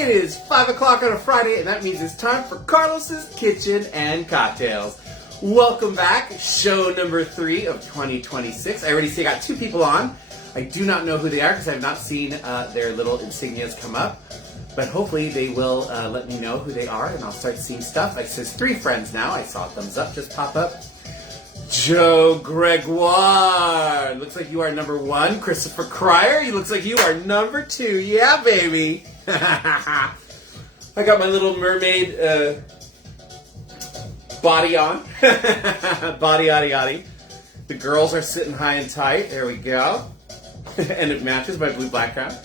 It is 5 o'clock on a Friday, and that means it's time for Carlos's Kitchen and Cocktails. Welcome back, show number 3 of 2026. I already see I got 2 people on. I do not know who they are because I have not seen their little insignias come up. But hopefully they will let me know who they are, and I'll start seeing stuff. It says 3 friends now. I saw a thumbs up just pop up. Joe Gregoire. Looks like you are number 1. Christopher Cryer. You looks like you are number 2. Yeah, baby. I got my little mermaid body on. Body, yaddy, yaddy. The girls are sitting high and tight. There we go. And it matches my blue background.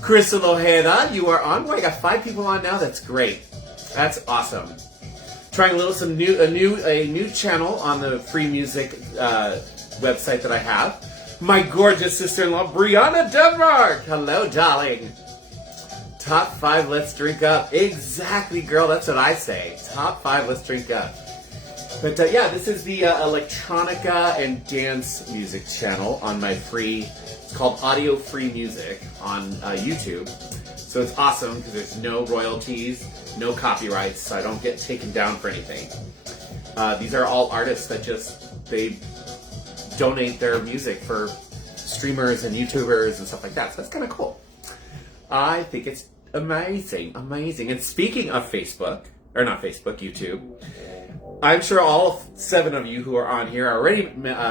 Crystal Ojeda, you are on. Boy, I got 5 people on now. That's great. That's awesome. Trying a new channel on the free music website that I have. My gorgeous sister-in-law, Brianna Denmark. Hello, darling. Top 5, let's drink up. Exactly, girl. That's what I say. Top 5, let's drink up. But yeah, this is the electronica and dance music channel on my free. It's called Audio Free Music on YouTube. So it's awesome because there's no royalties, no copyrights, so I don't get taken down for anything. These are all artists that they donate their music for streamers and YouTubers and stuff like that. So that's kind of cool. I think it's amazing. And speaking of YouTube, I'm sure all 7 of you who are on here are already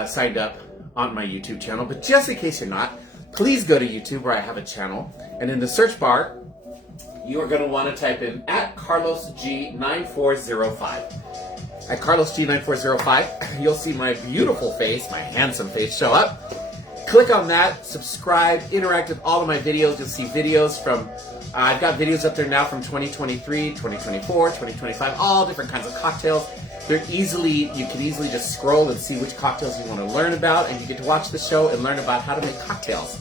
signed up on my YouTube channel, but just in case you're not, please go to YouTube where I have a channel, and in the search bar, you are going to want to type in @CarlosG9405. At CarlosG9405, you'll see my beautiful face, my handsome face show up. Click on that, subscribe, interact with all of my videos. You'll see videos from, I've got videos up there now from 2023, 2024, 2025, all different kinds of cocktails. You can easily just scroll and see which cocktails you want to learn about, and you get to watch the show and learn about how to make cocktails.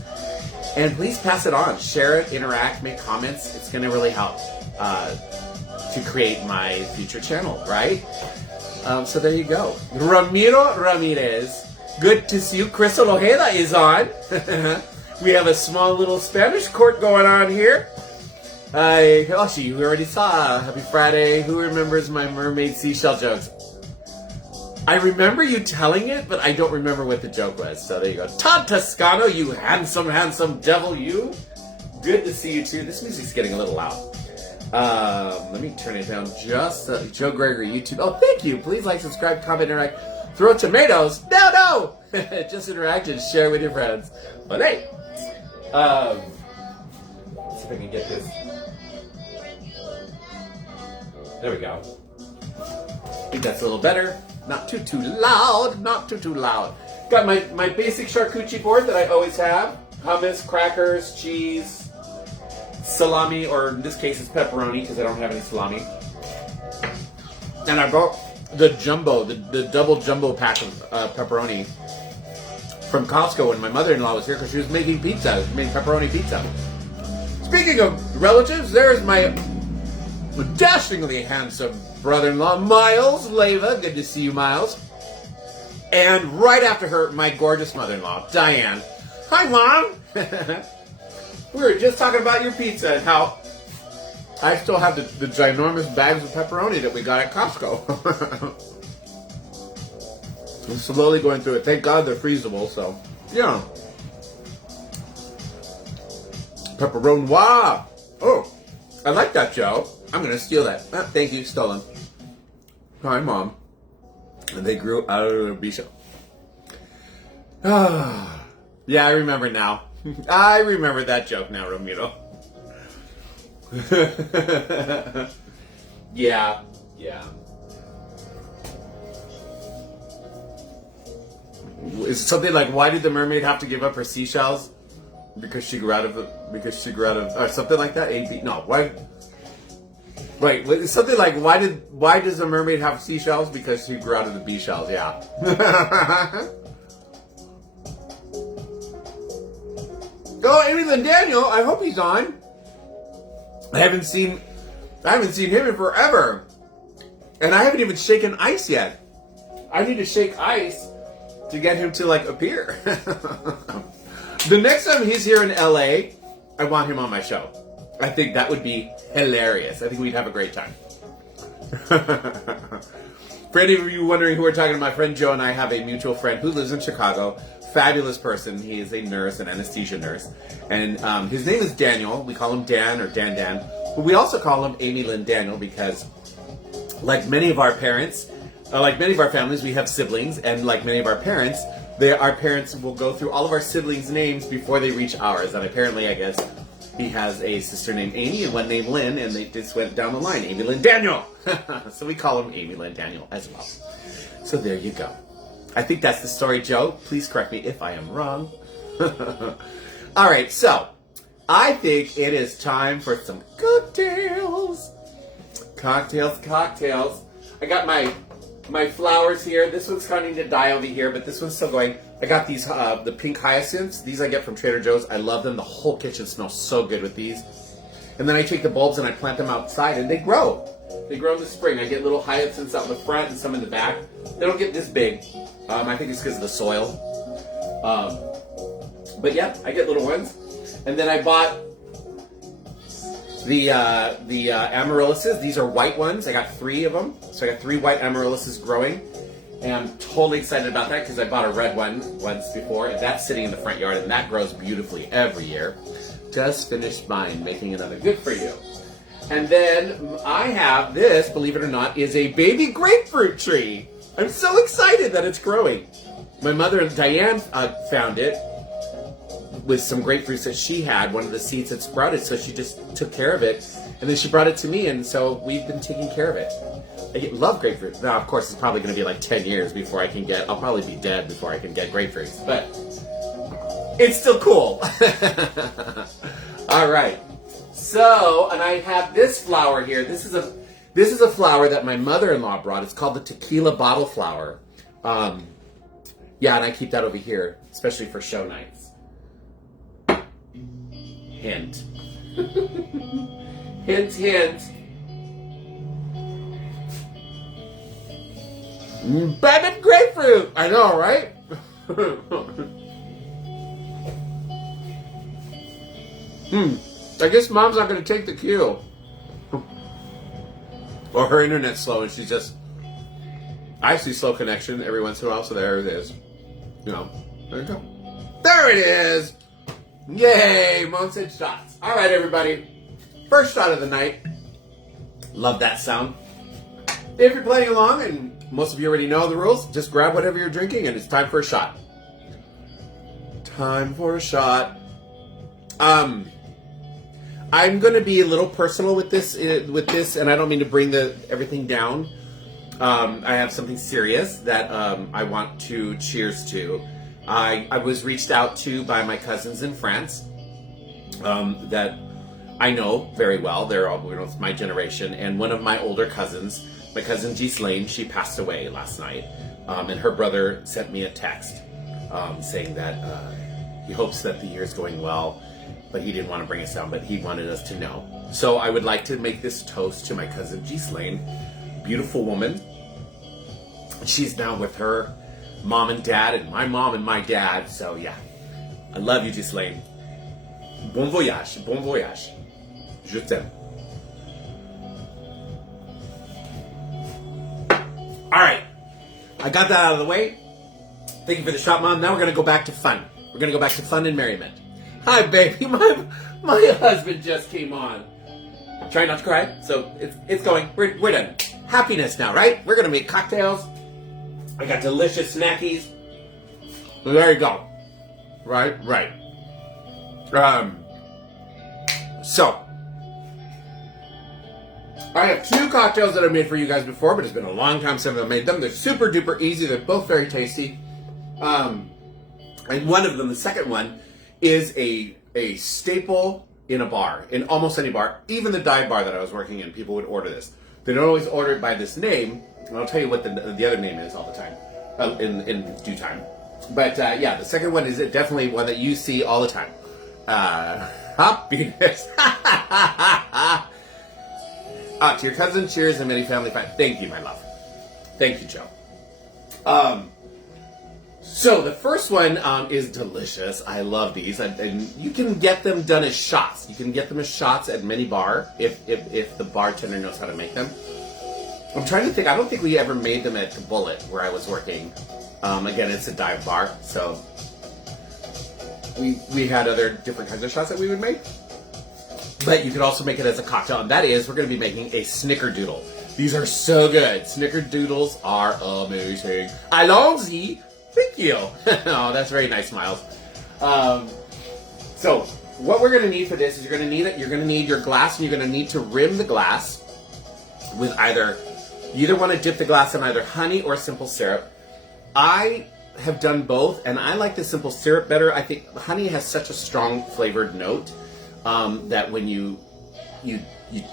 And please pass it on, share it, interact, make comments. It's going to really help to create my future channel, right? So there you go. Ramiro Ramirez, good to see you. Crystal Ojeda is on. We have a small little Spanish court going on here. You already saw. Happy Friday. Who remembers my mermaid seashell jokes? I remember you telling it, but I don't remember what the joke was. So there you go. Todd Toscano, you handsome, handsome devil, you. Good to see you too. This music's getting a little loud. Let me turn it down just Joe Gregory YouTube. Oh, thank you. Please like, subscribe, comment, interact. Throw tomatoes. No. Just interact and share with your friends. But hey, let's see if I can get this. There we go. I think that's a little better. Not too loud. Not too loud. Got my basic charcuterie board that I always have. Hummus, crackers, cheese, salami, or in this case it's pepperoni because I don't have any salami. And I bought the jumbo, the double jumbo pack of pepperoni from Costco when my mother-in-law was here because she was making pizza. She made pepperoni pizza. Speaking of relatives, there's my dashingly handsome brother-in-law, Miles Leva. Good to see you, Miles. And right after her, my gorgeous mother-in-law, Diane. Hi, Mom. We were just talking about your pizza and how I still have the ginormous bags of pepperoni that we got at Costco. I'm slowly going through it. Thank God they're freezable, so, yeah. Pepperoni. Wow. Oh, I like that, Joe. I'm going to steal that. Thank you, stolen. Hi, Mom. And they grew out of the bisho. Yeah, I remember now. I remember that joke now, Ramiro. Yeah. Is it something like, why did the mermaid have to give up her seashells? Because she grew out of or something like that? No, why? Wait, it's something like, why does a mermaid have seashells? Because she grew out of the bee shells, yeah. Oh, Amy and Daniel, I hope he's on. I haven't seen him in forever. And I haven't even shaken ice yet. I need to shake ice to get him to appear. The next time he's here in LA, I want him on my show. I think that would be hilarious. I think we'd have a great time. For any of you wondering who we're talking to, my friend Joe and I have a mutual friend who lives in Chicago. Fabulous person. He is a nurse, an anesthesia nurse. And his name is Daniel. We call him Dan or Dan. But we also call him Amy Lynn Daniel because, like many of our parents, like many of our families, we have siblings. And like many of our parents, our parents will go through all of our siblings' names before they reach ours. And apparently, I guess, he has a sister named Amy and one named Lynn, and they just went down the line. Amy Lynn Daniel. So we call him Amy Lynn Daniel as well. So there you go. I think that's the story, Joe. Please correct me if I am wrong. All right, so I think it is time for some cocktails. Cocktails. I got my flowers here. This one's starting to die over here, but this one's still going. I got these, the pink hyacinths. These I get from Trader Joe's. I love them. The whole kitchen smells so good with these. And then I take the bulbs and I plant them outside, and they grow. They grow in the spring. I get little hyacinths out in the front and some in the back. They don't get this big. I think it's because of the soil. But yeah, I get little ones. And then I bought the amaryllises. These are white ones. I got 3 of them. So I got 3 white amaryllises growing. And I'm totally excited about that because I bought a red one once before. And that's sitting in the front yard. And that grows beautifully every year. Just finished mine, making another. Good for you. And then I have this, believe it or not, is a baby grapefruit tree. I'm so excited that it's growing. My mother, Diane, found it with some grapefruits that she had. One of the seeds had sprouted, so she just took care of it. And then she brought it to me, and so we've been taking care of it. I love grapefruit. Now, of course, it's probably going to be like 10 years before I can get, I'll probably be dead before I can get grapefruits. But it's still cool. All right. So, and I have this flower here. This is a flower that my mother-in-law brought. It's called the tequila bottle flower. Yeah, and I keep that over here, especially for show nights. Hint. Hint, hint. Baby grapefruit! I know, right? I guess Mom's not going to take the cue. Or her internet's slow and she's just... I see slow connection every once in a while, so there it is. You know, there you go. There it is! Yay! Mom said shots. All right, everybody. First shot of the night. Love that sound. If you're playing along, and most of you already know the rules, just grab whatever you're drinking and it's time for a shot. Time for a shot. I'm going to be a little personal with this, and I don't mean to bring everything down. I have something serious that I want to cheers to. I was reached out to by my cousins in France that I know very well. They're all, it's my generation, and one of my older cousins, my cousin Ghislaine, she passed away last night, and her brother sent me a text saying that he hopes that the year's going well. But he didn't want to bring us down, but he wanted us to know. So I would like to make this toast to my cousin Ghislaine. Beautiful woman. She's now with her mom and dad, and my mom and my dad. So yeah, I love you, Ghislaine. Bon voyage, bon voyage. Je t'aime. All right, I got that out of the way. Thank you for the shot, Mom. Now we're going to go back to fun. We're going to go back to fun and merriment. Hi, baby. My husband just came on. Try not to cry. So it's going. We're done. Happiness now, right? We're gonna make cocktails. I got delicious snackies. So there you go. Right. So I have 2 cocktails that I made for you guys before, but it's been a long time since I've made them. They're super duper easy. They're both very tasty. And one of them, the second one, is a staple in a bar, in almost any bar. Even the dive bar that I was working in, people would order this. They don't always order it by this name, and I'll tell you what the other name is all the time, in due time. But yeah, the second one is definitely one that you see all the time. Happiness. To your cousin, cheers, and many family fun. Thank you, my love. Thank you, Joe. So the first one is delicious. I love these, and you can get them done as shots. You can get them as shots at many bar if the bartender knows how to make them. I'm trying to think. I don't think we ever made them at the Bullet where I was working. Again, it's a dive bar, so we had other different kinds of shots that we would make. But you could also make it as a cocktail, and that is, we're going to be making a Snickerdoodle. These are so good. Snickerdoodles are amazing. Allons-y. Thank you. Oh, that's very nice, Miles. So what we're going to need for this is you're going to need your glass, and you're going to need to rim the glass with you either want to dip the glass in either honey or simple syrup. I have done both, and I like the simple syrup better. I think honey has such a strong flavored note that when you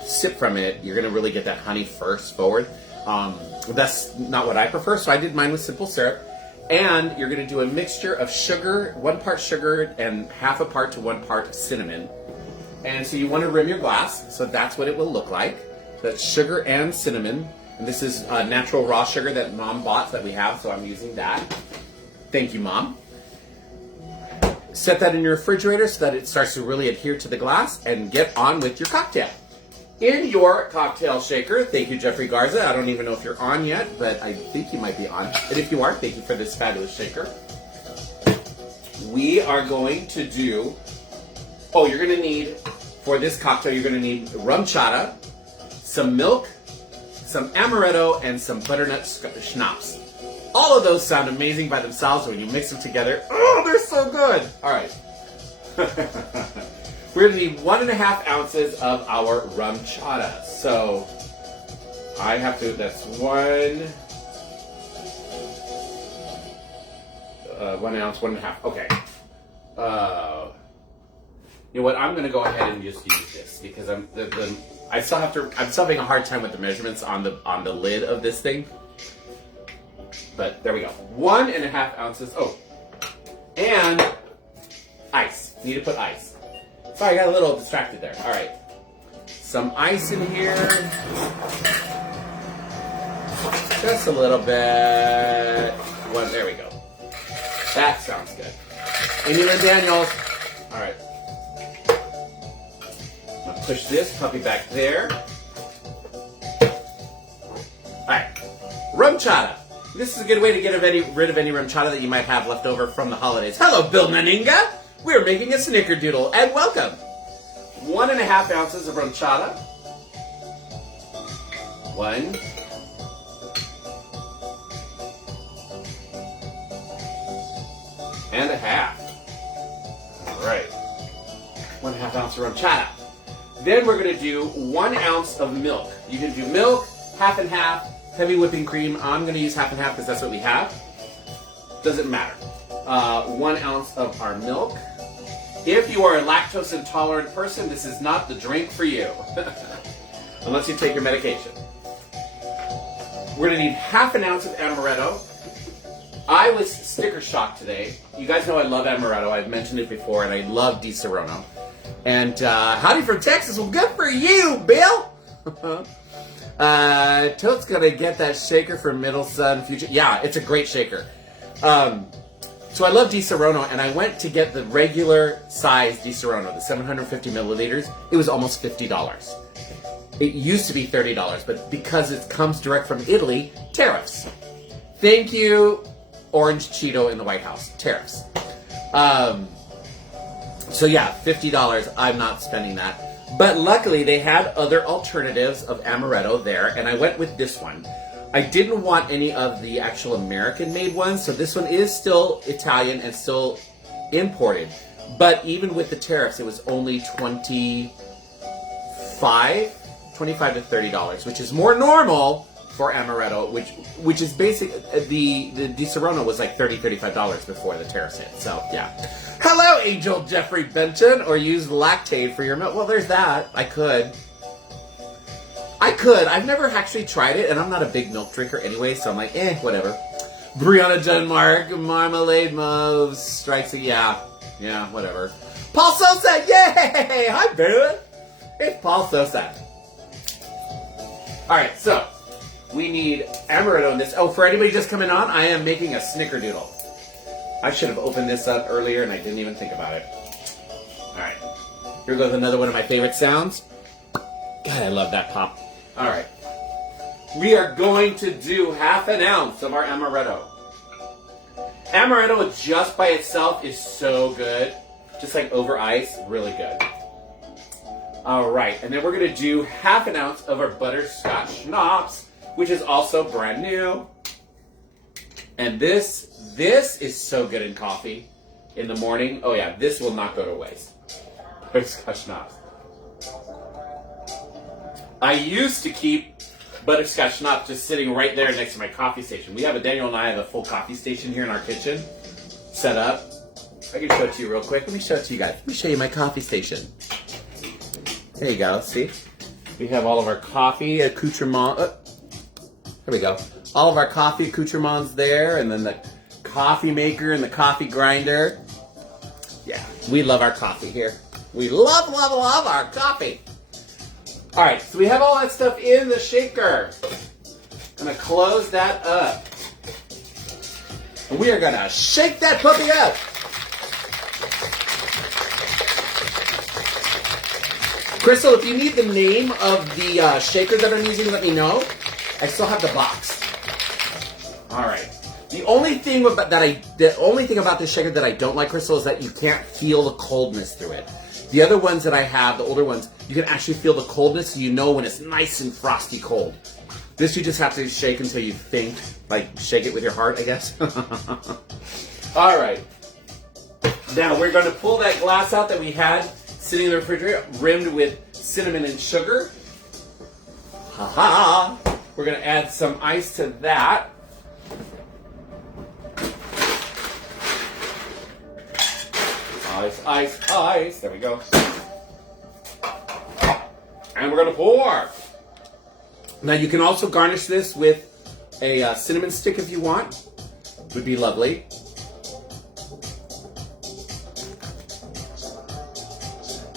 sip from it, you're going to really get that honey first forward. That's not what I prefer, so I did mine with simple syrup. And you're going to do a mixture of sugar, 1 part sugar and half a part to 1 part cinnamon. And so you want to rim your glass, so that's what it will look like. That's sugar and cinnamon. And this is natural raw sugar that Mom bought that we have, so I'm using that. Thank you, Mom. Set that in your refrigerator so that it starts to really adhere to the glass, and get on with your cocktail. In your cocktail shaker, thank you, Jeffrey Garza. I don't even know if you're on yet, but I think you might be on. And if you are, thank you for this fabulous shaker. We are going to do, you're going to need, for this cocktail, you're going to need Rum Chata, some milk, some amaretto, and some butternut schnapps. All of those sound amazing by themselves. When you mix them together, they're so good. All right. We're going to need 1.5 ounces of our Rum Chata. So I have to, that's 1 ounce, 1.5. Okay. You know what? I'm going to go ahead and just use this because I'm still having a hard time with the measurements on the lid of this thing. But there we go. 1.5 ounces. Oh, and ice. Need to put ice. Sorry, I got a little distracted there. All right. Some ice in here. Just a little bit. There we go. That sounds good. Amy Lynn Daniels. All right. I'm going to push this puppy back there. All right. Rum Chata. This is a good way to get rid of any Rum Chata that you might have left over from the holidays. Hello, Bill Naninga. We're making a Snickerdoodle, and welcome. 1.5 ounces of Rum Chata. 1. And a half. All right. 1.5 ounce of Rum Chata. Then we're going to do 1 ounce of milk. You can do milk, half and half, heavy whipping cream. I'm going to use half and half because that's what we have. Doesn't matter. 1 ounce of our milk. If you are a lactose intolerant person, this is not the drink for you. Unless you take your medication. We're going to need 1/2 ounce of amaretto. I was sticker shock today. You guys know I love amaretto. I've mentioned it before, and I love Di Serono. And howdy from Texas. Well, good for you, Bill. Toad's going to get that shaker for Middle Sun Future. Yeah, it's a great shaker. So I love Di Serono, and I went to get the regular size Di Serono, the 750 milliliters. It was almost $50. It used to be $30, but because it comes direct from Italy, tariffs. Thank you, Orange Cheeto in the White House. Tariffs. So yeah, $50. I'm not spending that. But luckily, they had other alternatives of amaretto there, and I went with this one. I didn't want any of the actual American-made ones, so this one is still Italian and still imported. But even with the tariffs, it was only $25 to $30, which is more normal for amaretto, which is basic. The Di Serono was like $35 before the tariffs hit. So yeah. Hello, Angel Jeffrey Benton, or use Lactaid for your milk. Well, there's that. I could. I've never actually tried it, and I'm not a big milk drinker anyway, so I'm like, whatever. Brianna Denmark, Marmalade Moves, Strikes, yeah, whatever. Paul Sosa, yay! Hi, Barrett. It's Paul Sosa. All right, so we need amaretto in this. Oh, for anybody just coming on, I am making a Snickerdoodle. I should have opened this up earlier and I didn't even think about it. All right, here goes another one of my favorite sounds. God, I love that pop. All right, we are going to do half an ounce of our amaretto. Amaretto just by itself is so good. Just like over ice, really good. All right, and then we're gonna do half an ounce of our butterscotch schnapps, which is also brand new. And this is so good in coffee in the morning. Oh yeah, this will not go to waste. Butterscotch schnapps. I used to keep butterscotch schnapps just sitting right there next to my coffee station. Daniel and I have a full coffee station here in our kitchen set up. I can show it to you real quick. Let me show it to you guys. Let me show you my coffee station. There you go, see? We have all of our coffee accoutrements. There we go. All of our coffee accoutrements there, and then the coffee maker and the coffee grinder. Yeah, we love our coffee here. We love our coffee. All right, so we have all that stuff in the shaker. Gonna close that up. And we are gonna shake that puppy up. Crystal, if you need the name of the shaker that I'm using, let me know. I still have the box. All right. The only thing about this shaker that I don't like, Crystal, is that you can't feel the coldness through it. The other ones that I have, the older ones, you can actually feel the coldness, so you know when it's nice and frosty cold. This you just have to shake until you think, like shake it with your heart, I guess. All right. Now we're going to pull that glass out that we had sitting in the refrigerator, rimmed with cinnamon and sugar. Ha-ha! We're going to add some ice to that. Ice, ice, ice. There we go. And we're going to pour. Now you can also garnish this with a cinnamon stick if you want. Would be lovely.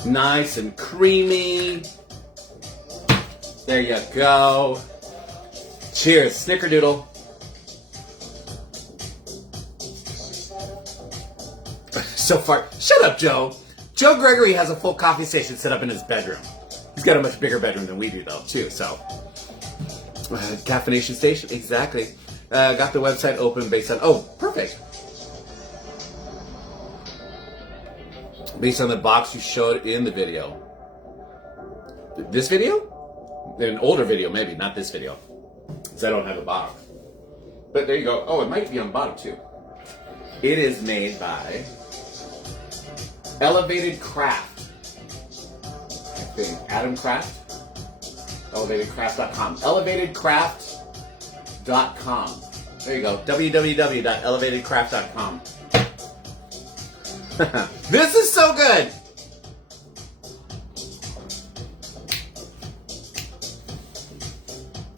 Nice and creamy. There you go. Cheers, Snickerdoodle. So far, shut up, Joe. Joe Gregory has a full coffee station set up in his bedroom. He's got a much bigger bedroom than we do, though, too. So, caffeination station, exactly. Got the website open based on. Oh, perfect. Based on the box you showed in the video. This video? An older video, maybe, not this video. Because I don't have a box. But there you go. Oh, it might be on the bottom, too. It is made by Elevated Craft. I think. Adam Craft? ElevatedCraft.com. ElevatedCraft.com. There you go. www.elevatedcraft.com. This is so good!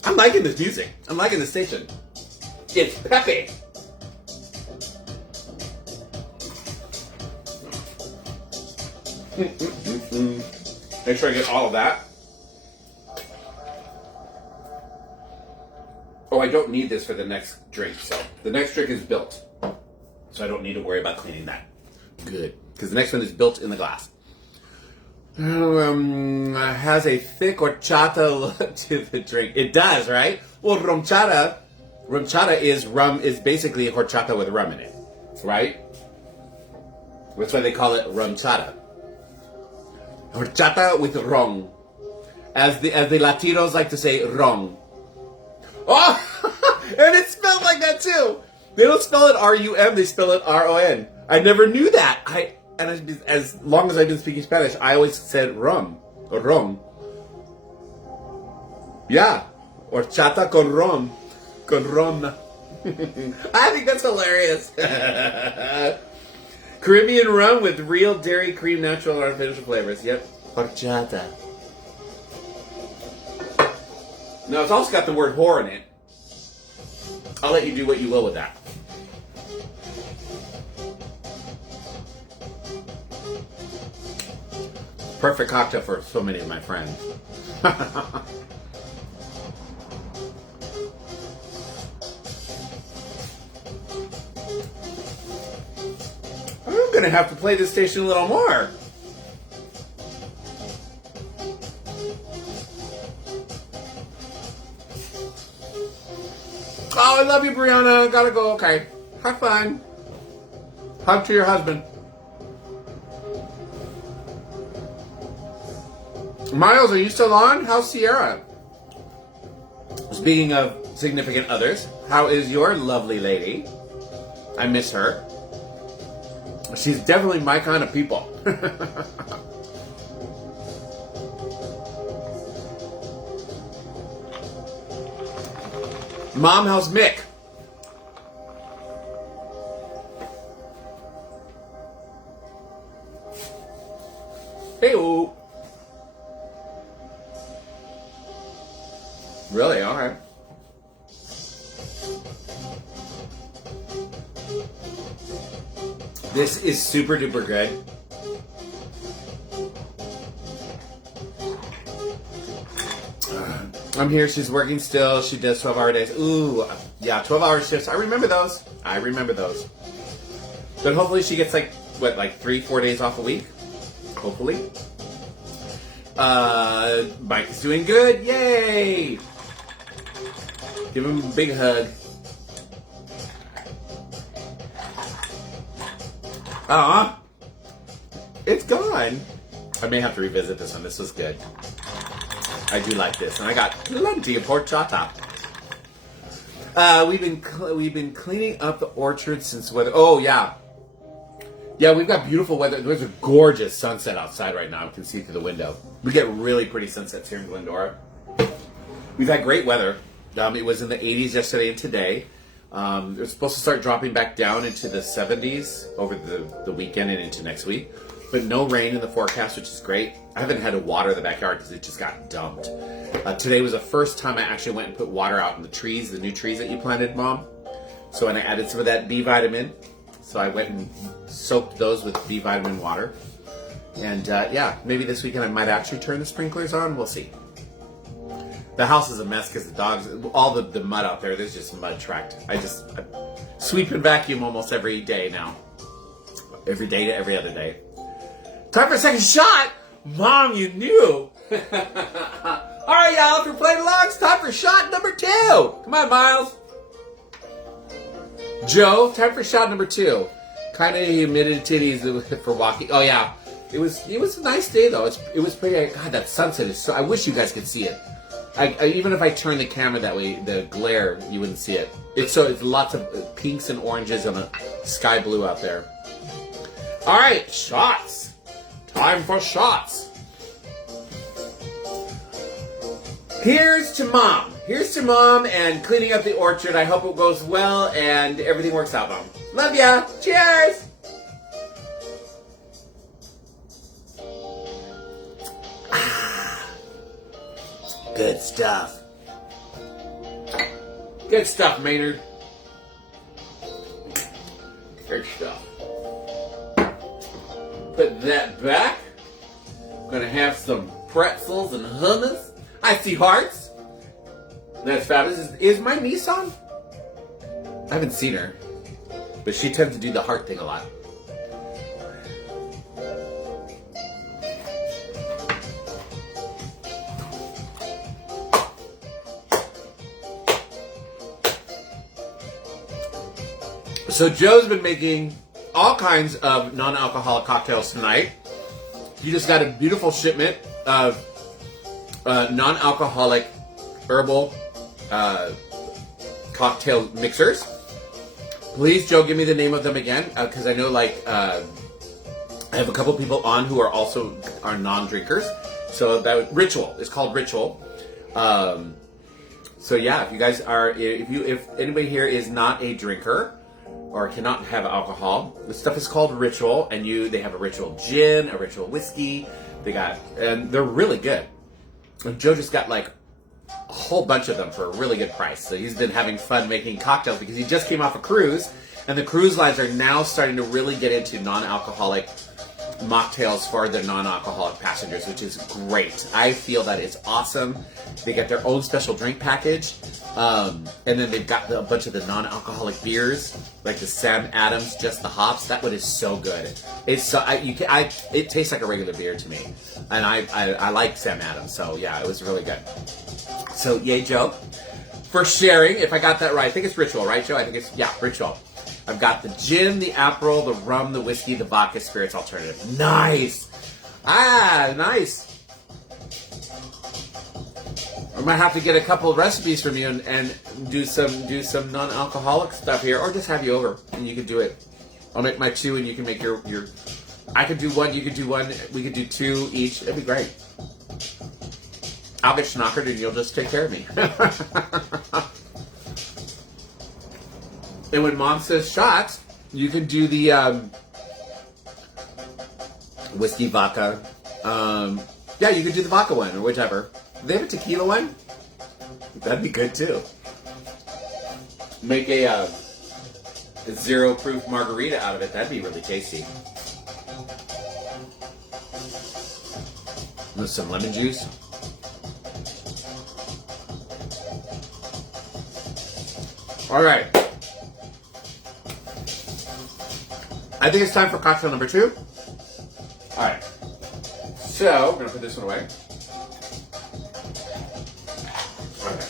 I'm liking this music. I'm liking the station. It's peppy. Make sure I get all of that. Oh, I don't need this for the next drink. So the next drink is built. So I don't need to worry about cleaning that. Good. Because the next one is built in the glass. Has a thick horchata look to the drink. It does, right? Well, Rum Chata is basically horchata with rum in it, right? That's why they call it Rum Chata. Horchata with rum. As the Latinos like to say, rum. Oh! And it's spelled like that too! They don't spell it R-U-M, they spell it R-O-N. I never knew that. As long as I've been speaking Spanish, I always said rum. Or rum. Yeah. Horchata con rum. Con rum. I think that's hilarious. Caribbean rum with real dairy, cream, natural, and artificial flavors. Yep. Horchata. No, it's also got the word whore in it. I'll let you do what you will with that. Perfect cocktail for so many of my friends. going to have to play this station a little more. Oh, I love you, Brianna. Gotta go. Okay. Have fun. Hug to your husband. Miles, are you still on? How's Sierra? Speaking of significant others, how is your lovely lady? I miss her. She's definitely my kind of people. Mom, how's Mick? Hey-o. Really? All right. This is super duper good. I'm here. She's working still. She does 12-hour days. Ooh, yeah, 12-hour shifts. I remember those. But hopefully she gets like 3-4 days off a week. Hopefully. Mike is doing good. Yay! Give him a big hug. It's gone. I may have to revisit this one. This was good. I do like this, and I got plenty of horchata. We've been cleaning up the orchard since weather. Oh yeah, we've got beautiful weather. There's a gorgeous sunset outside right now. You can see through the window. We get really pretty sunsets here in Glendora. We've had great weather. It was in the 80s yesterday and today. It was supposed to start dropping back down into the 70s over the weekend and into next week. But no rain in the forecast, which is great. I haven't had to water the backyard because it just got dumped. Today was the first time I actually went and put water out in the trees, the new trees that you planted, Mom. So, and I added some of that B vitamin. So I went and soaked those with B vitamin water. And yeah, maybe this weekend I might actually turn the sprinklers on. We'll see. The house is a mess because the dogs, all the mud out there, there's just mud tracked. I sweep and vacuum almost every day now. Every day to every other day. Time for a second shot? Mom, you knew. All right, y'all, if you're playing along, it's time for shot number 2. Come on, Miles. Joe, time for shot number 2. Kind of humidity titties for walking. Oh, yeah. It was a nice day, though. It was pretty. God, that sunset is so. I wish you guys could see it. Even if I turn the camera that way, the glare, you wouldn't see it. It's lots of pinks and oranges and a sky blue out there. All right, shots. Time for shots. Here's to Mom. Here's to Mom and cleaning up the orchard. I hope it goes well and everything works out, Mom. Love ya. Cheers. Good stuff. Good stuff, Maynard. Good stuff. Put that back. I'm gonna have some pretzels and hummus. I see hearts. That's fabulous. Is my niece on? I haven't seen her, but she tends to do the heart thing a lot. So Joe's been making all kinds of non-alcoholic cocktails tonight. He just got a beautiful shipment of non-alcoholic herbal cocktail mixers. Please, Joe, give me the name of them again, because I know I have a couple people on who are also non-drinkers. So that Ritual is called Ritual. So yeah, if you guys are, if anybody here is not a drinker or cannot have alcohol, this stuff is called Ritual, and they have a Ritual gin, a Ritual whiskey. And they're really good. And Joe just got a whole bunch of them for a really good price. So he's been having fun making cocktails because he just came off a cruise, and the cruise lines are now starting to really get into non-alcoholic mocktails for the non-alcoholic passengers, which is great. I feel that it's awesome. They get their own special drink package, and then they've got a bunch of the non-alcoholic beers, like the Sam Adams, just the hops. That one is so good. It's so it tastes like a regular beer to me, and I like Sam Adams. So yeah, it was really good. So yay, Joe, for sharing. If I got that right, I think it's Ritual, right, Joe? I think it's Ritual. I've got the gin, the Aperol, the rum, the whiskey, the vodka spirits alternative. Nice. Nice. I might have to get a couple of recipes from you and do some non-alcoholic stuff here, or just have you over and you can do it. I'll make my 2 and you can make your. I could do 1, you could do 1, we could do 2 each. That'd be great. I'll get schnockered and you'll just take care of me. And when Mom says shots, you can do the whiskey vodka. Yeah, you could do the vodka one or whichever. Do they have a tequila one? That'd be good too. Make a 0 proof margarita out of it. That'd be really tasty. With some lemon juice. All right. I think it's time for cocktail number 2. All right. So, we're going to put this one away. Okay.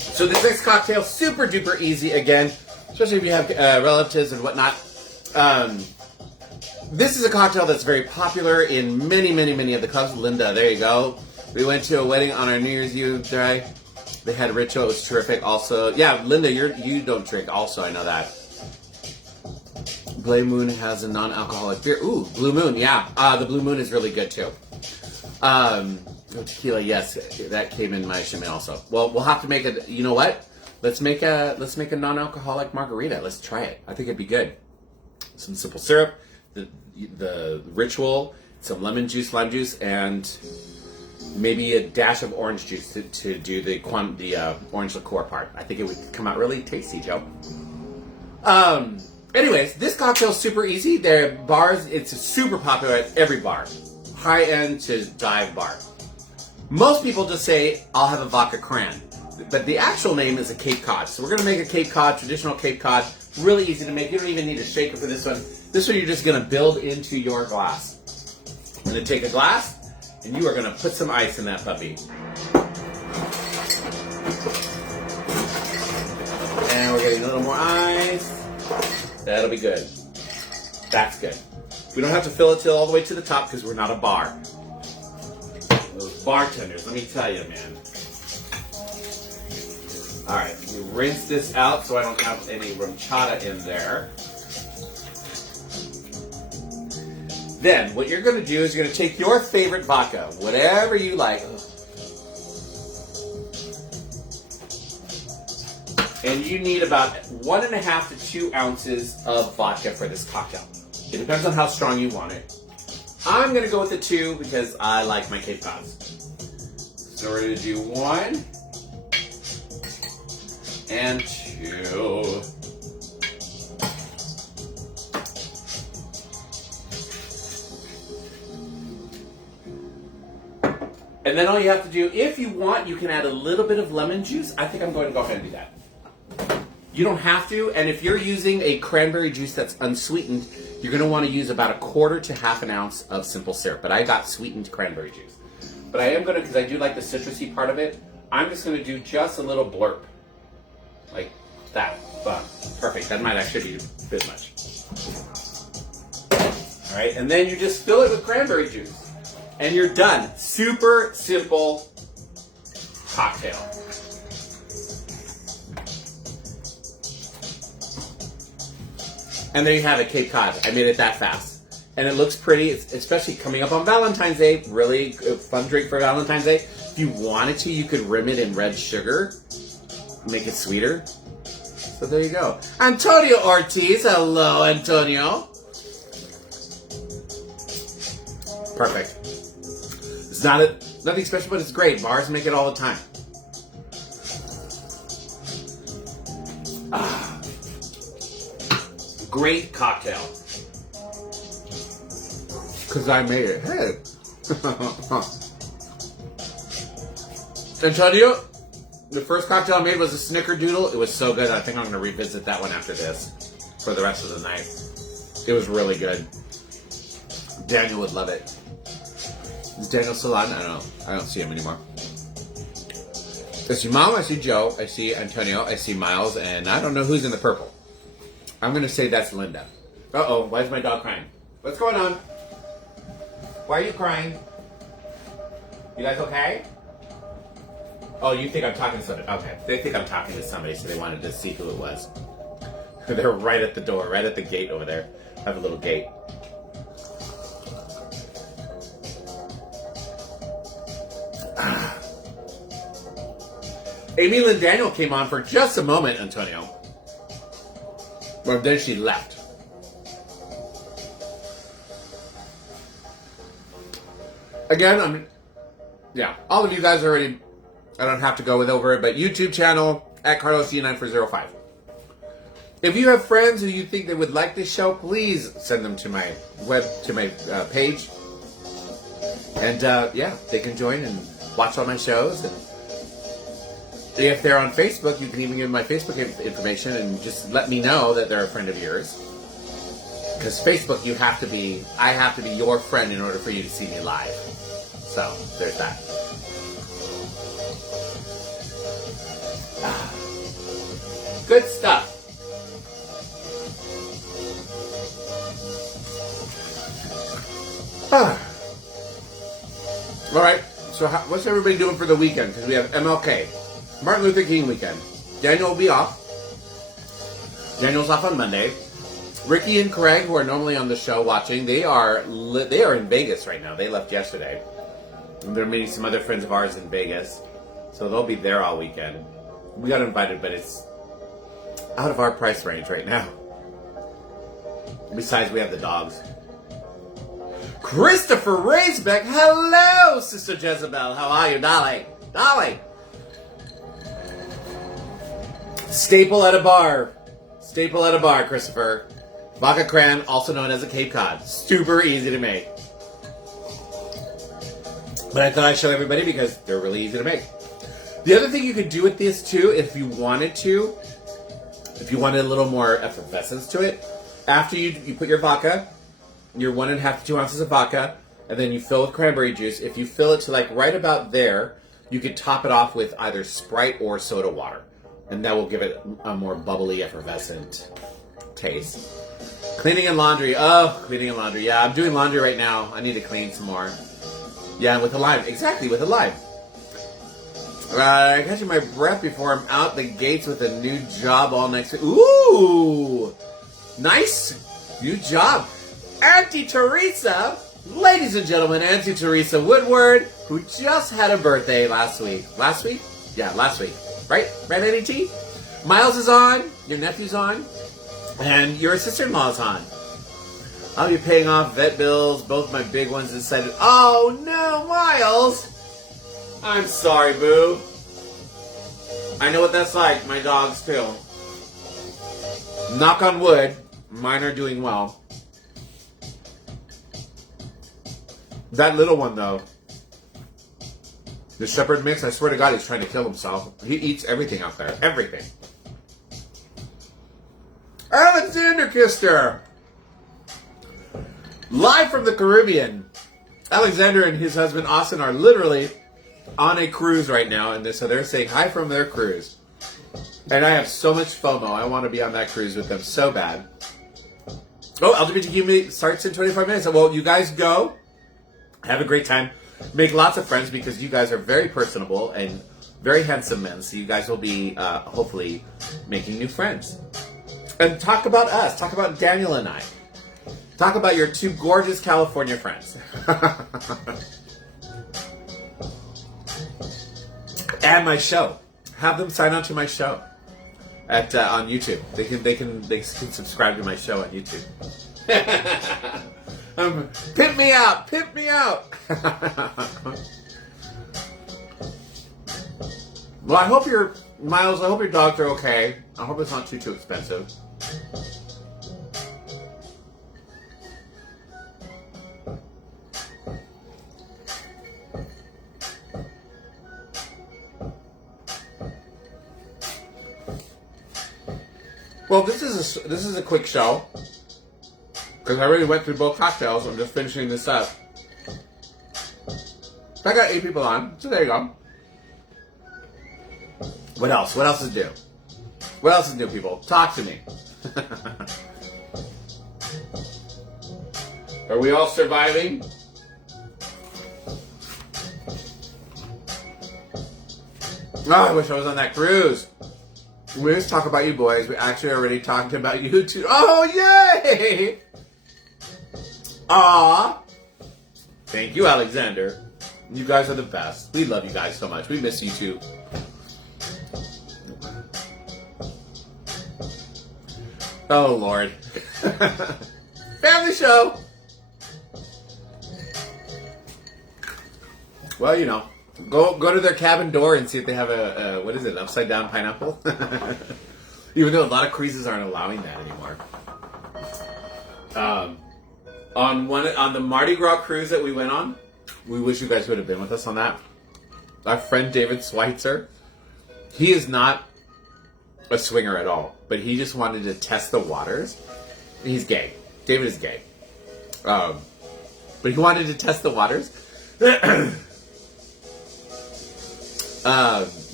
So this next cocktail, super duper easy again, especially if you have relatives and whatnot. This is a cocktail that's very popular in many of the clubs. Linda, there you go. We went to a wedding on our New Year's Eve day. They had a ritual. It was terrific. Also, yeah, Linda, you don't drink. Also, I know that. Blue Moon has a non-alcoholic beer. Ooh, Blue Moon, yeah. The Blue Moon is really good too. Tequila, yes, that came in my shimmy also. Well, we'll have to make it. You know what? Let's make a non-alcoholic margarita. Let's try it. I think it'd be good. Some simple syrup, the Ritual, some lemon juice, lime juice, and maybe a dash of orange juice to do the orange liqueur part. I think it would come out really tasty, Joe. Anyways, this cocktail is super easy. There are bars, it's super popular at every bar. High-end to dive bar. Most people just say, I'll have a vodka cran. But the actual name is a Cape Cod. So we're going to make a Cape Cod, traditional Cape Cod. Really easy to make. You don't even need a shaker for this one. This one you're just going to build into your glass. You're going to take a glass, and you are going to put some ice in that puppy. And we're getting a little more ice. That'll be good. That's good. We don't have to fill it till all the way to the top because we're not a bar. Those bartenders, let me tell you, man. All right, let me rinse this out so I don't have any Rum Chata in there. Then, what you're going to do is you're going to take your favorite vodka, whatever you like. And you need about 1.5 to 2 ounces of vodka for this cocktail. It depends on how strong you want it. I'm going to go with the 2 because I like my Cape Cods. So we're going to do 1 and 2. And then all you have to do, if you want, you can add a little bit of lemon juice. I think I'm going to go ahead and do that. You don't have to, and if you're using a cranberry juice that's unsweetened, you're going to want to use about 1/4 to 1/2 ounce of simple syrup. But I got sweetened cranberry juice. But I am going to, because I do like the citrusy part of it, I'm just going to do just a little blurb. Like that. Perfect. That might actually be a bit much. All right, and then you just fill it with cranberry juice. And you're done. Super simple cocktail. And there you have it, Cape Cod. I made it that fast. And it looks pretty, especially coming up on Valentine's Day. Really fun drink for Valentine's Day. If you wanted to, you could rim it in red sugar. Make it sweeter. So there you go. Antonio Ortiz. Hello, Antonio. Perfect. It's nothing special, but it's great. Bars make it all the time. Great cocktail. Because I made it. Hey. Antonio, the first cocktail I made was a Snickerdoodle. It was so good. I think I'm going to revisit that one after this for the rest of the night. It was really good. Daniel would love it. Is Daniel still on? I don't know. I don't see him anymore. I see Mom, I see Joe, I see Antonio, I see Miles, and I don't know who's in the purple. I'm going to say that's Linda. Uh-oh, why is my dog crying? What's going on? Why are you crying? You guys okay? Oh, you think I'm talking to somebody? Okay, they think I'm talking to somebody, so they wanted to see who it was. They're right at the door, right at the gate over there. I have a little gate. Amy Lynn Daniel came on for just a moment, Antonio. But then she left. Again, all of you guys already, I don't have to go over it, but YouTube channel at CarlosD9405. If you have friends who you think they would like this show, please send them to my page. And they can join and watch all my shows. And if they're on Facebook, you can even give my Facebook information and just let me know that they're a friend of yours. Because Facebook, I have to be your friend in order for you to see me live. So, there's that. Good stuff. All right, so what's everybody doing for the weekend? Because we have MLK, Martin Luther King weekend. Daniel will be off. Daniel's off on Monday. Ricky and Craig, who are normally on the show watching, they are in Vegas right now. They left yesterday. And they're meeting some other friends of ours in Vegas. So they'll be there all weekend. We got invited, but it's out of our price range right now. Besides, we have the dogs. Christopher Raisbeck, hello, Sister Jezebel. How are you, darling? Darling. Staple at a bar. Staple at a bar, Christopher. Vodka Cran, also known as a Cape Cod. Super easy to make. But I thought I'd show everybody because they're really easy to make. The other thing you could do with this too, if you wanted a little more effervescence to it, after you put your vodka, your 1.5 to 2 ounces of vodka, and then you fill with cranberry juice. If you fill it to like right about there, you could top it off with either Sprite or soda water. And that will give it a more bubbly, effervescent taste. Cleaning and laundry. Oh, cleaning and laundry. Yeah, I'm doing laundry right now. I need to clean some more. Yeah, with a lime. Exactly, with a lime. Catching my breath before I'm out the gates with a new job all next week. Ooh! Nice! New job. Auntie Teresa, ladies and gentlemen, Auntie Teresa Woodward, who just had a birthday last week. Last week? Yeah, last week. Right? Right, Auntie T? Miles is on, your nephew's on, and your sister-in-law's on. I'll be paying off vet bills, both my big ones decided. Oh no, Miles! I'm sorry, boo. I know what that's like, my dogs too. Knock on wood, mine are doing well. That little one, though, the shepherd mix, I swear to God, he's trying to kill himself. He eats everything out there. Everything. Alexander Kister! Live from the Caribbean. Alexander and his husband, Austin, are literally on a cruise right now, and so they're saying hi from their cruise. And I have so much FOMO. I want to be on that cruise with them so bad. Oh, LGBTQ meet starts in 25 minutes. Well, you guys go. Have a great time. Make lots of friends because you guys are very personable and very handsome men. So you guys will be, hopefully, making new friends. And talk about us. Talk about Daniel and I. Talk about your two gorgeous California friends. And my show. Have them sign on to my show on YouTube. They can subscribe to my show on YouTube. Pimp me out! Pimp me out! Well, I hope Miles, I hope your dogs are okay. I hope it's not too expensive. Well, this is a quick show because I already went through both cocktails. I'm just finishing this up. I got 8 people on, so there you go. What else? What else is new? What else is new, people? Talk to me. Are we all surviving? Oh, I wish I was on that cruise. We just talk about you boys. We actually already talked about you too. Oh, yay! Aw. Thank you, Alexander. You guys are the best. We love you guys so much. We miss you too. Oh, Lord. Family show. Well, you know, go to their cabin door and see if they have a what is it, upside down pineapple? Even though a lot of cruises aren't allowing that anymore. On the Mardi Gras cruise that we went on, we wish you guys would have been with us on that. Our friend David Schweitzer, he is not a swinger at all, but he just wanted to test the waters. He's gay. David is gay. But he wanted to test the waters. He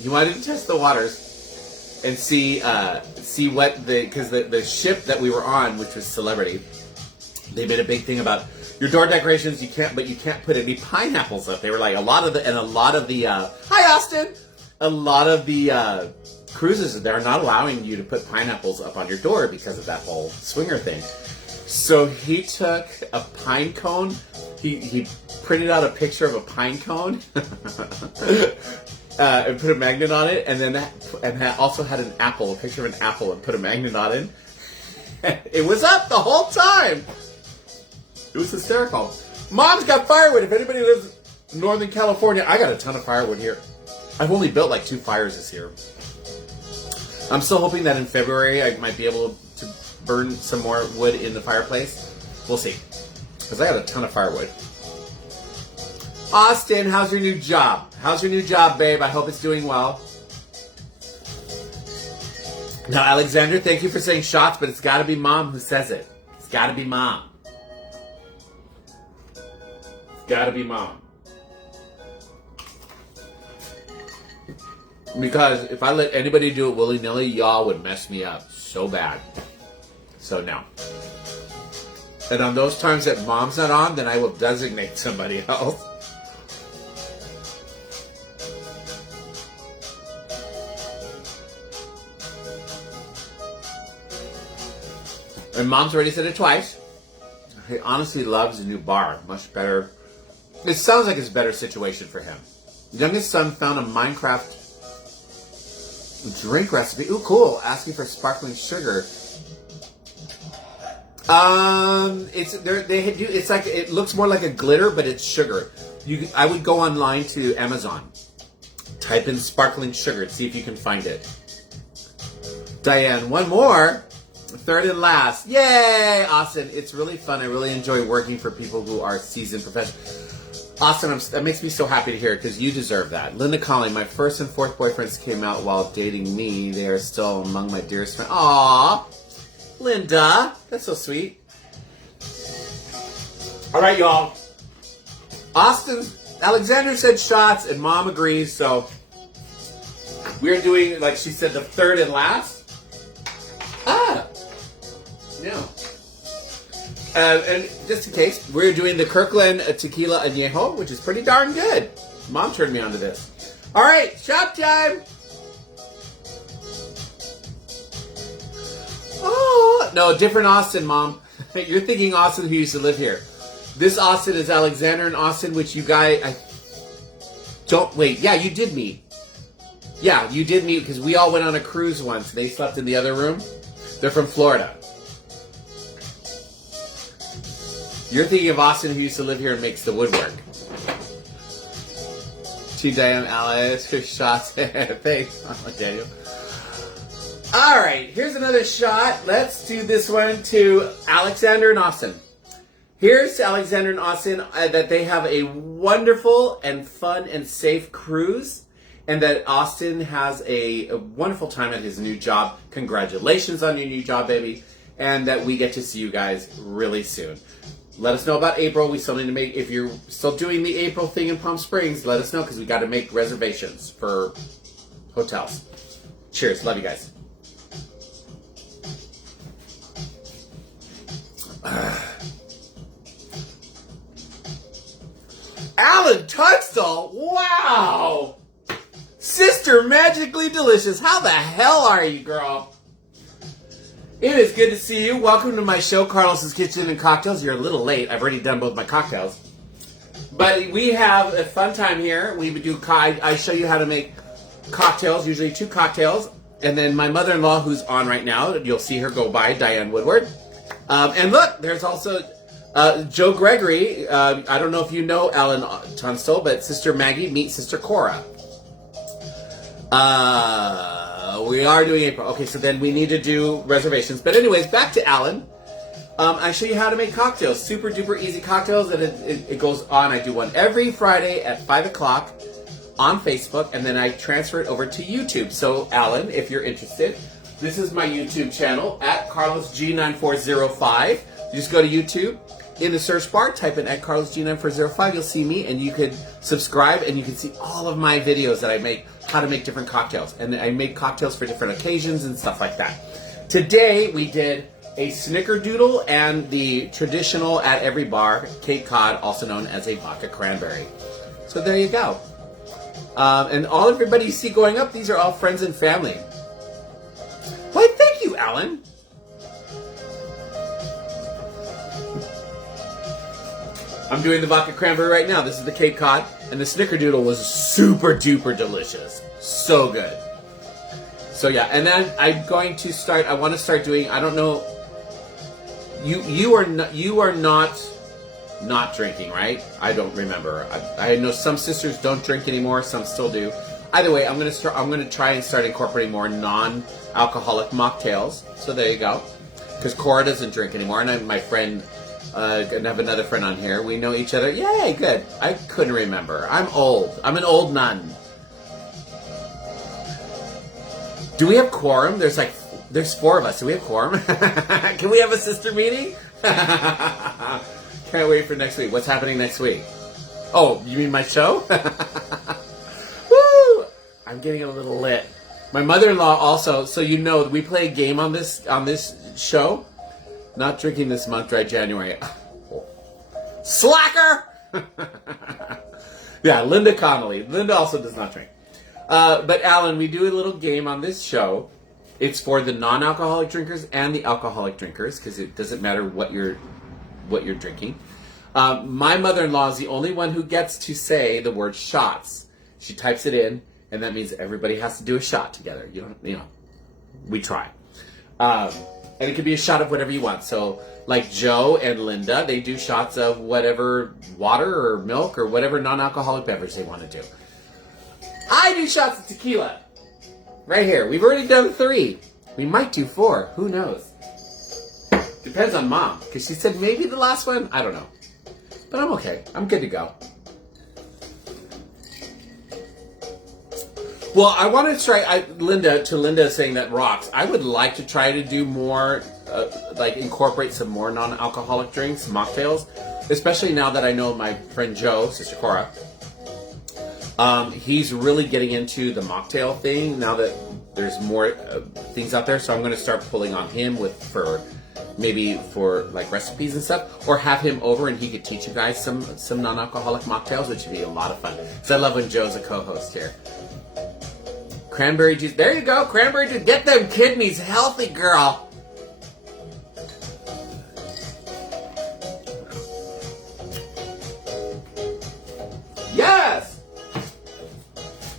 wanted to test the waters and see what because the ship that we were on, which was Celebrity, they made a big thing about your door decorations. You can't put any pineapples up. They were like a lot of the hi Austin. A lot of the cruises, they're not allowing you to put pineapples up on your door because of that whole swinger thing. So he took a pine cone. He printed out a picture of a pine cone and put a magnet on it, and then also had an apple, a picture of an apple, and put a magnet on it. It was up the whole time. It was hysterical. Mom's got firewood. If anybody lives in Northern California, I got a ton of firewood here. I've only built like 2 fires this year. I'm still hoping that in February I might be able to burn some more wood in the fireplace. We'll see. Because I got a ton of firewood. Austin, how's your new job? How's your new job, babe? I hope it's doing well. Now, Alexander, thank you for saying shots, but it's got to be Mom who says it. It's got to be Mom. It's got to be Mom. Because if I let anybody do it willy-nilly, y'all would mess me up so bad. So no. And on those times that Mom's not on, then I will designate somebody else. And Mom's already said it twice. He honestly loves the new bar. Much better. It sounds like it's a better situation for him. Youngest son found a Minecraft drink recipe. Ooh, cool. Asking for sparkling sugar. It's like, it looks more like a glitter, but it's sugar. I would go online to Amazon. Type in sparkling sugar and see if you can find it. Diane, one more. Third and last. Yay, Austin. It's really fun. I really enjoy working for people who are seasoned professionals. Austin, that makes me so happy to hear because you deserve that. Linda Colley, my first and fourth boyfriends came out while dating me. They are still among my dearest friends. Aww. Linda. That's so sweet. All right, y'all. Alexander said shots and Mom agrees, so we're doing, like she said, the third and last. Yeah. And just in case, we're doing the Kirkland Tequila Añejo, which is pretty darn good. Mom turned me onto this. All right, shop time. Oh, no, different Austin, Mom. You're thinking Austin who used to live here. This Austin is Alexander and Austin, which you guys, yeah, you did meet. Yeah, you did meet because we all went on a cruise once. They slept in the other room. They're from Florida. You're thinking of Austin who used to live here and makes the woodwork. To Diane Alice, who shots. Thanks, Daniel. All right, here's another shot. Let's do this one to Alexander and Austin. Here's to Alexander and Austin that they have a wonderful and fun and safe cruise. and that Austin has a wonderful time at his new job. Congratulations on your new job, baby. And that we get to see you guys really soon. Let us know about April. We still need to make, if you're still doing the April thing in Palm Springs, let us know because we got to make reservations for hotels. Cheers. Love you guys. Alan Tunstall, wow! Sister Magically Delicious, how the hell are you, girl? It is good to see you. Welcome to my show, Carlos's Kitchen and Cocktails. You're a little late. I've already done both my cocktails. But we have a fun time here. I show you how to make cocktails, usually 2 cocktails. And then my mother-in-law, who's on right now, you'll see her go by, Diane Woodward. And look, there's also Joe Gregory. I don't know if you know Alan Tunstall, but Sister Maggie, meet Sister Cora. We are doing April. Okay, so then we need to do reservations. But anyways, back to Alan. I show you how to make cocktails. Super duper easy cocktails. And it goes on. I do one every Friday at 5 o'clock on Facebook. And then I transfer it over to YouTube. So Alan, if you're interested, this is my YouTube channel at CarlosG9405. You just go to YouTube. In the search bar, type in at CarlosG9405. You'll see me, and you could subscribe, and you can see all of my videos that I make, how to make different cocktails. And I make cocktails for different occasions and stuff like that. Today, we did a Snickerdoodle and the traditional at every bar, Cape Cod, also known as a Vodka Cranberry. So there you go. And everybody you see going up, these are all friends and family. Why, thank you, Alan. I'm doing the Vodka Cranberry right now. This is the Cape Cod. And the Snickerdoodle was super duper delicious. So good. So yeah, and then I'm going to start, I want to start doing, I don't know, you are not drinking, right? I don't remember. I know some sisters don't drink anymore, some still do. Either way, I'm going to try and start incorporating more non-alcoholic mocktails. So there you go. Because Cora doesn't drink anymore, and my friend, and I have another friend on here. We know each other. Yay, good. I couldn't remember. I'm old. I'm an old nun. Do we have quorum? There's 4 of us. Do we have quorum? Can we have a sister meeting? Can't wait for next week. What's happening next week? Oh, you mean my show? Woo! I'm getting a little lit. My mother-in-law also, so you know, we play a game on this show. Not drinking this month, dry January. Slacker! Yeah, Linda Connolly. Linda also does not drink. But Alan, we do a little game on this show. It's for the non-alcoholic drinkers and the alcoholic drinkers, because it doesn't matter what you're drinking. My mother-in-law is the only one who gets to say the word shots. She types it in, and that means everybody has to do a shot together. We try. And it could be a shot of whatever you want. So, like Joe and Linda, they do shots of whatever water or milk or whatever non-alcoholic beverage they want to do. I do shots of tequila. Right here. We've already done 3. We might do 4. Who knows? Depends on Mom. Because she said maybe the last one. I don't know. But I'm okay. I'm good to go. Well, I want to try, Linda saying that rocks. I would like to try to do more, incorporate some more non-alcoholic drinks, mocktails, especially now that I know my friend Joe, Sister Cora, he's really getting into the mocktail thing now that there's more things out there. So I'm going to start pulling on him for recipes and stuff, or have him over and he could teach you guys some non-alcoholic mocktails, which would be a lot of fun. Because I love when Joe's a co-host here. Cranberry juice. There you go. Cranberry juice. Get them kidneys healthy, girl. Yes.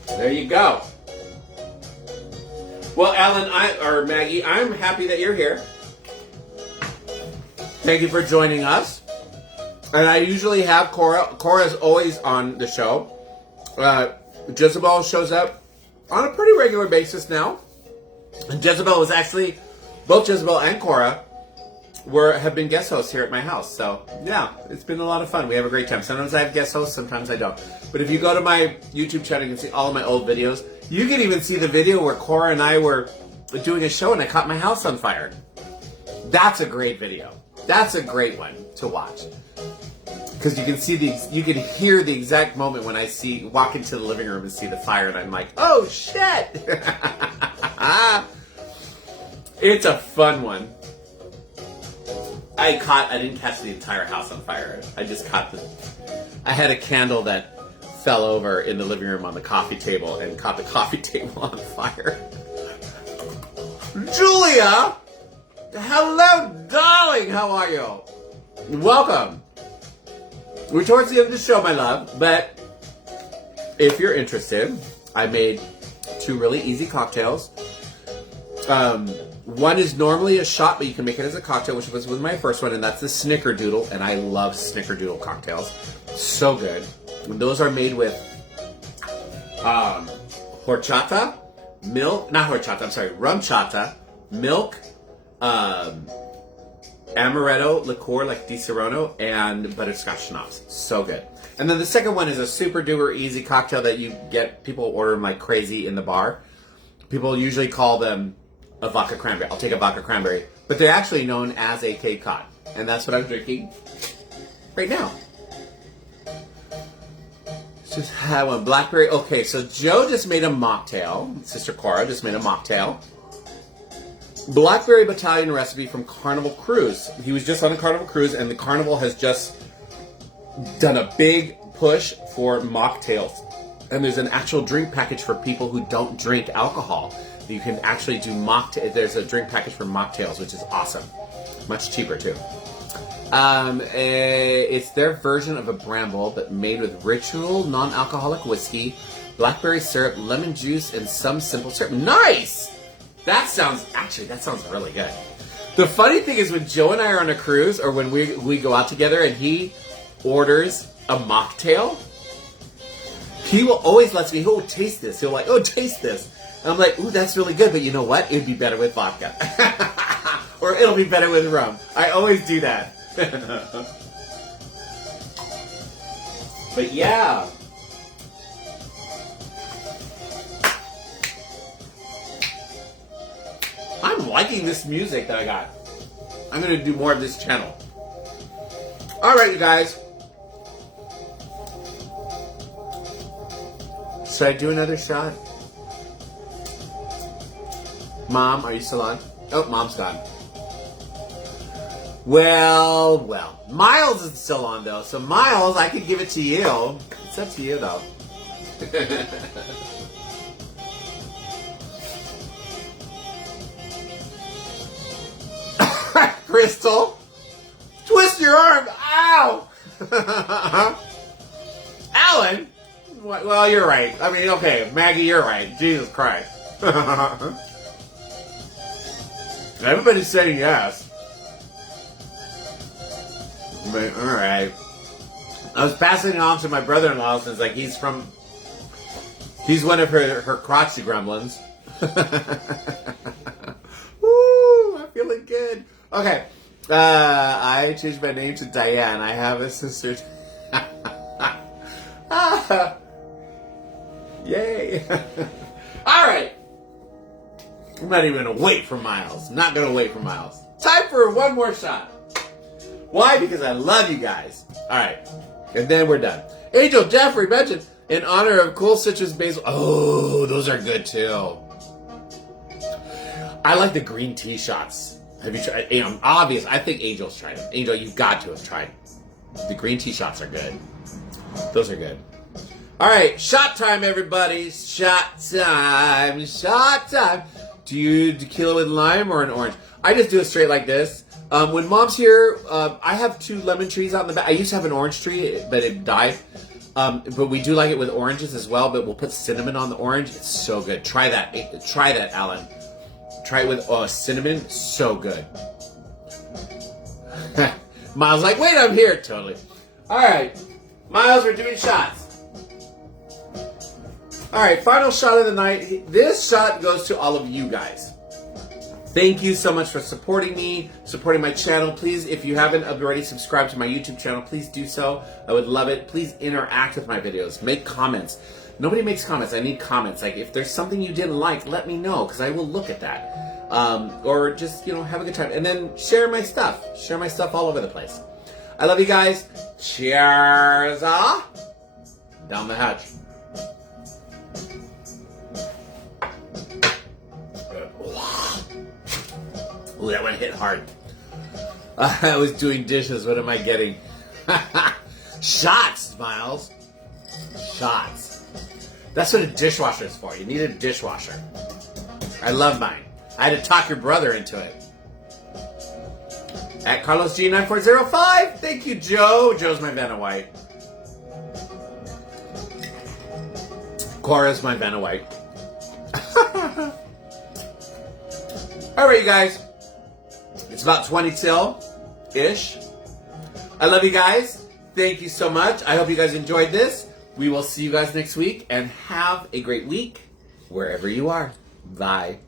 There you go. Well, Alan, or Maggie, I'm happy that you're here. Thank you for joining us. And I usually have Cora. Cora's always on the show. Jezebel shows up on a pretty regular basis now. And Jezebel was actually, both Jezebel and Cora have been guest hosts here at my house. So yeah, it's been a lot of fun. We have a great time. Sometimes I have guest hosts, sometimes I don't. But if you go to my YouTube channel, you can see all of my old videos. You can even see the video where Cora and I were doing a show and I caught my house on fire. That's a great video. That's a great one to watch. Because you can see you can hear the exact moment when I walk into the living room and see the fire, and I'm like, oh shit! It's a fun one. I didn't catch the entire house on fire. I just I had a candle that fell over in the living room on the coffee table and caught the coffee table on fire. Julia! Hello, darling! How are you? Welcome. We're towards the end of the show, my love, but if you're interested, I made 2 really easy cocktails. One is normally a shot, but you can make it as a cocktail, which was my first one, and that's the Snickerdoodle, and I love Snickerdoodle cocktails. So good. And those are made with horchata, milk, not horchata, I'm sorry, rum chata, milk, amaretto liqueur like Di Serono, and butterscotch schnapps. So good. And then the second one is a super duper easy cocktail that people order them like crazy in the bar. People usually call them a vodka cranberry. I'll take a vodka cranberry. But they're actually known as a Cape Cod. And that's what I'm drinking right now. Just had one. Blackberry. Okay, so Joe just made a mocktail. Sister Cora just made a mocktail. Blackberry Battalion recipe from Carnival Cruise. He was just on a Carnival Cruise, and the Carnival has just done a big push for mocktails. And there's an actual drink package for people who don't drink alcohol. You can actually do mocktail. There's a drink package for mocktails, which is awesome. Much cheaper, too. It's their version of a Bramble, but made with ritual non-alcoholic whiskey, blackberry syrup, lemon juice, and some simple syrup. Nice! That sounds really good. The funny thing is when Joe and I are on a cruise, or when we go out together and he orders a mocktail, he will always let me, oh, taste this. He'll like, oh, taste this. And I'm like, ooh, that's really good, but you know what? It'd be better with vodka. Or it'll be better with rum. I always do that. But yeah. I'm liking this music that I got. I'm going to do more of this channel. All right, you guys. Should I do another shot? Mom, are you still on? Oh, Mom's gone. Well. Miles is still on, though. So, Miles, I could give it to you. It's up to you, though. Crystal, twist your arm. Ow! Alan? Well, you're right. I mean, okay, Maggie, you're right. Jesus Christ. Everybody's saying yes. But, all right. I was passing it on to my brother-in-law since, like, he's one of her crotchety gremlins. Woo! I'm feeling good. Okay. I changed my name to Diane. I have a sister. Yay. All right. I'm not even going to wait for Miles. I'm not going to wait for Miles. Time for one more shot. Why? Because I love you guys. All right. And then we're done. Angel Jeffrey mentioned in honor of cool citrus basil. Oh, those are good too. I like the green tea shots. Have you tried? Obvious. I think Angel's tried them. Angel, you've got to have tried. The green tea shots are good. Those are good. All right, shot time, everybody. Shot time. Shot time. Do you tequila with lime or an orange? I just do it straight like this. When Mom's here, I have 2 lemon trees out in the back. I used to have an orange tree, but it died. But we do like it with oranges as well. But we'll put cinnamon on the orange. It's so good. Try that. Try that, Alan. Try it with cinnamon. So good. Miles like, wait, I'm here. Totally. All right. Miles, we're doing shots. All right, final shot of the night. This shot goes to all of you guys. Thank you so much for supporting me, supporting my channel. Please, if you haven't already subscribed to my YouTube channel, please do so. I would love it. Please interact with my videos. Make comments. Nobody makes comments. I need comments. Like, if there's something you didn't like, let me know, because I will look at that. Or just, have a good time. And then share my stuff. Share my stuff all over the place. I love you guys. Cheers. Down the hatch. Ooh, that one hit hard. I was doing dishes. What am I getting? Shots, Miles. Shots. That's what a dishwasher is for. You need a dishwasher. I love mine. I had to talk your brother into it. At Carlos G9405. Thank you, Joe. Joe's my Vanna White. Cora's my Vanna White. All right, you guys. It's about 20 till-ish. I love you guys. Thank you so much. I hope you guys enjoyed this. We will see you guys next week, and have a great week wherever you are. Bye.